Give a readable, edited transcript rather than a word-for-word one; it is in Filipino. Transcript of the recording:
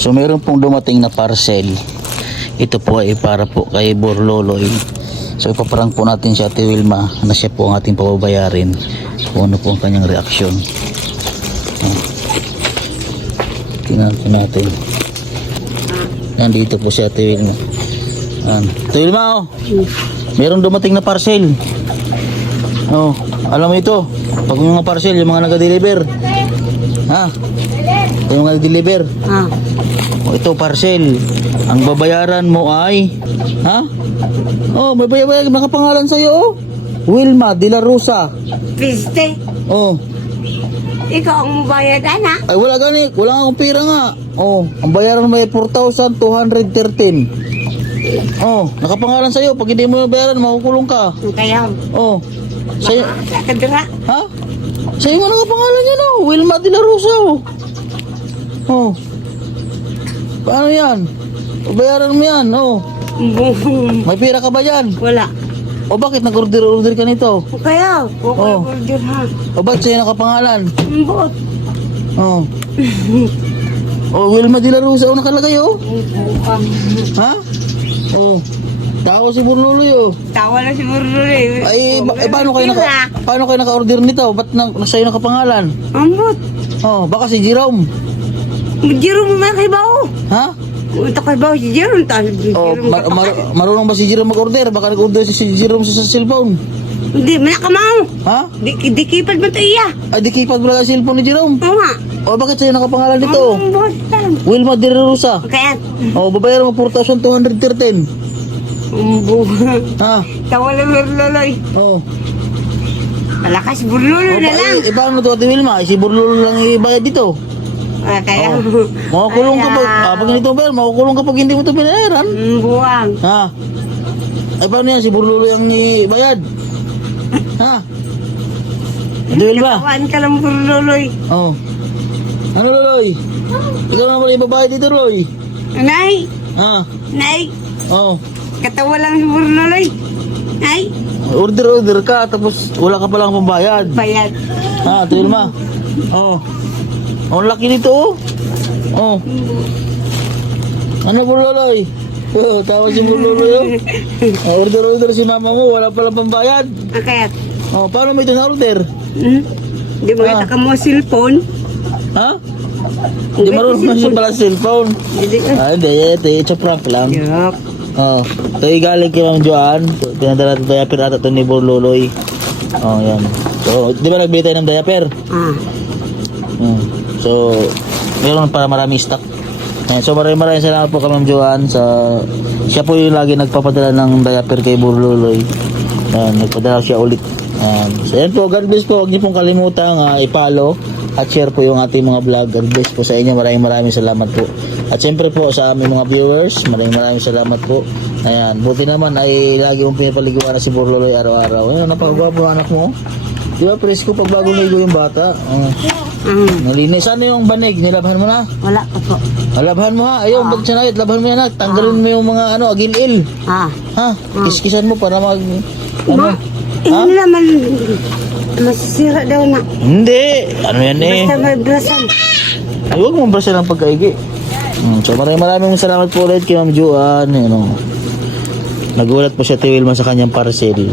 So meron pong dumating na parcel. Ito po ay para po kay Borloloy. So ipaparang po natin si Ate Wilma na siya po ang ating pababayarin kung ano po ang kanyang reaksyon. Tingnan po natin. Nandito po si Ate Wilma. Ate Wilma, oh, meron dumating na parcel. Oh, alam mo ito, pag yung mga parcel, yung mga nag-deliver. Ha? Ito yung nag-deliver. Oh, ito parcel. Ang babayaran mo ay, ha? Oh, may bayaran, nakapangalan sa'yo, oh. Wilma de la Rosa. Piste, Oh. ikaw ang bayad, anak. Ay, wala gani. Wala akong pera nga. Oh, ang bayaran mo ay 4,213. Oh, nakapangalan sa'yo. Pag hindi mo bayaran, makukulong ka. Kaya, Oh. Sa'yo, kadra. ha? Sa'yo mo nakapangalan yan, oh. Wilma de la Rosa, oh. Oh. Paano yan? Bayaran mo yan, oh. May pera ka ba yan? Wala. O bakit nag-order ka nito? Kaya, okay, Oh. order ha. O bakit sa'yo nakapangalan? Bot. Oh. Oh, Wilma de la Rosa, oh, nakalagay, oh. Ha? Oh. Tao si Burluloy, oh. Tawa na si Burluloy. Ay, paano kayo naka-order nito? Ba't sa'yo nakapangalan? Ambot. Oh, baka si Jerome. Jiro mo man kay Bao. Ha? Ito kay Bao si Jiro. Oh, marunong ba si Jerome mag-order? Baka nag-order si Jerome sa cellphone. Hindi, manakamaw. Ha? Di kipad mo ito iya. Ay, di kipad mo lang ang cellphone ni Jerome. Oo nga. Oh, bakit sa'yo nakapangalan dito? Ambot. Wilma de la Rosa. Kaya, Oh, babayaran mo 4,213. umbo. Ha? Tawa na Burluloy. Oh. Malakas Burluloy na lang. Paano to, Ate Wilma? Si Burluloy lang ibayad dito. Kaya, Makukulong ka pag hindi mo bayaran, makukulong ka pag hindi mo ito binayaran. buwang. Ha? Ay, paano yan? Si Burluloy ang ibayad. Ha? Ate Wilma? Tawan ka lang Burluloy. Oh. Ano, Loy? Ikaw naman pala ibabayad dito, Loy. Nay, Ha? nay, Oh. katawa lang si Burluloy. Nay, Order ka, tapos wala ka palang pambayad. bayad. Ha, Ate Wilma? Oh. Ang laki nito, oh. Oh. Ano, Burluloy? Oh, tawa si Burluloy, oh. Order si mama mo, wala palang pambayad. Kaya, Oh, paano mo ito na-order? di mo kita ka mo cellphone. Ha? Hindi marunong na siya pala cellphone. Hindi ka. Hindi, it's a prank lang. Yup. Oh, ito galing kay Ma'am Joanne. Pinadala natin diaper ata ito ni Borloloy. Oh, yan. So, di ba nagbili tayo ng diaper? So, meron para maraming stock. Ayan, so maraming salamat po kay Ma'am Joanne sa siya po yung lagi nagpapadala ng diaper kay Borloloy. Ayan, nagpadala siya ulit. So, ayan po, God bless po. Huwag niyo pong kalimutan i-follow at share po yung ating mga vlog. God bless po sa inyo. Maraming salamat po. At siyempre po sa aming mga viewers, maraming salamat po. Ayan, buti naman ay lagi mong pinapaliguan na si Borloloy araw-araw. Ayan, napakagwapo anak mo. Di ba, presko pag bago ligo yung bata. Nalinis. Ano yung banig? Nilabhan mo na? Wala pa po. Labhan mo ha. Ayun, ba't siya labhan mo yan ha. Tanggalin mo yung mga agil-il. Ha? Kiskisan mo para mag... Ano? Hindi naman masisira daw na. Hindi. Ano yan eh? Basta may brasan. Ay, huwag mong brasa ng pagkaigi. So maraming salamat po ulit kay Ma'am Joanne. Nagulat po siya Ate Wilma sa kanyang parcel.